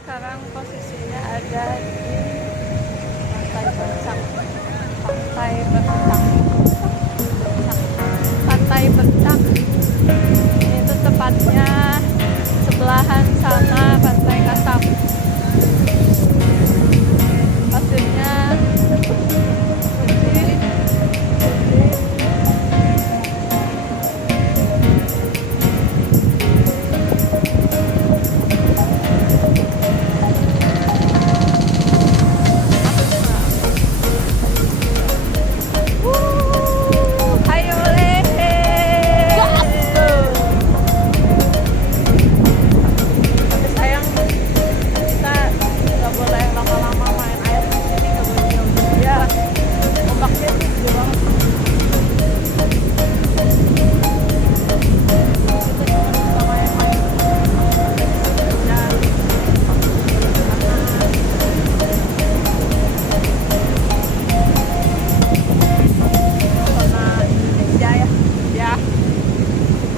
sekarang posisinya ada di Pantai Bencang. Pantai Bencang. Pantai Bencang. Ini tuh tepatnya sebelahan sama Pantai Kasab. Pasirnya putih.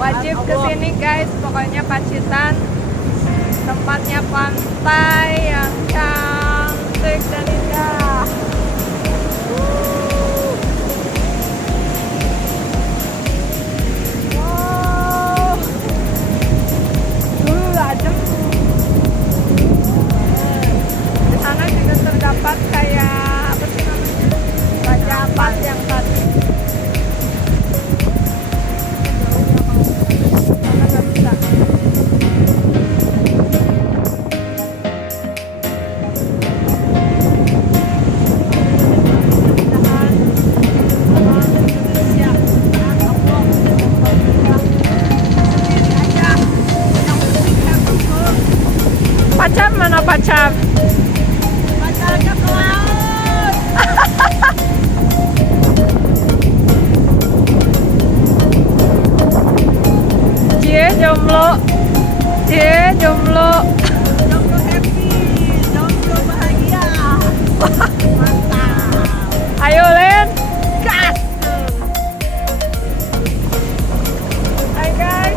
Wajib kesini guys, pokoknya Pacitan tempatnya pantai yang cantik dan indah. Wow, adem. Di sana juga terdapat kayak apa sih namanya, Raja Ampat yang tadi. Pacar mana pacar? Pacarnya ke laut. Cie jomblo. Cie jomblo. Jomblo happy, jomblo bahagia. Mantap. Ayo Len, gas. Hai guys.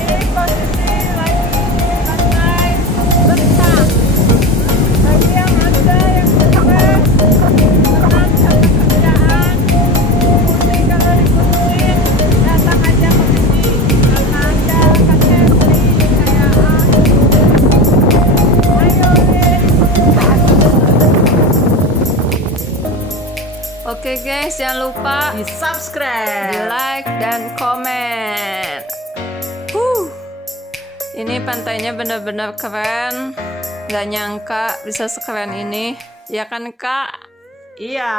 Ini posisi lagi di pantai Bencang. Bagi yang ada yang capek, senang sama kerjaan, pusing kalau dipusingin, datang aja ke sini. Karena ada KTP, kekayaan. Ayo deh. Oke guys, jangan lupa Di subscribe, di like dan komen. Ini pantainya benar-benar keren. Gak nyangka bisa sekeren ini, ya kan Kak? Iya.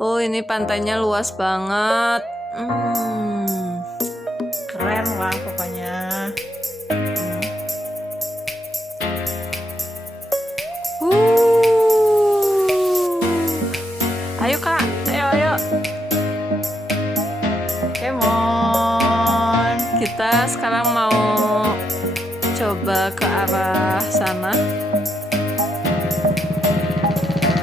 Oh, ini pantainya luas banget. Keren lah pokoknya. Ayo Kak, ayo. Come on. Kita sekarang mau coba ke arah sana.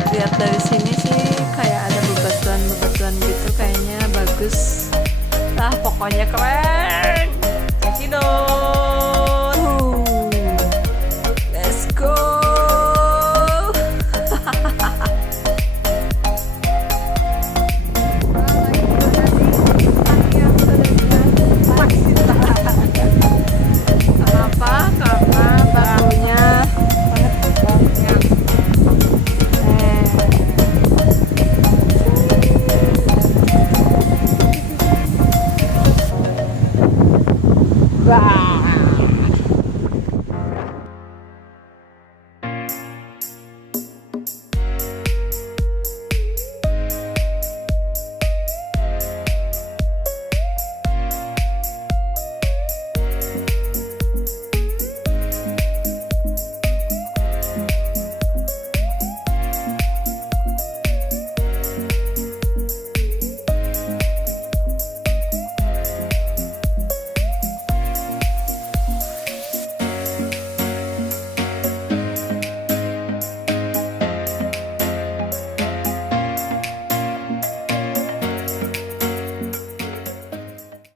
Lihat dari sini sih kayak ada bebatuan gitu, kayaknya bagus. Nah, pokoknya keren. Cekidot. Let's go. Kenapa? Karena batunya banyak. Wah.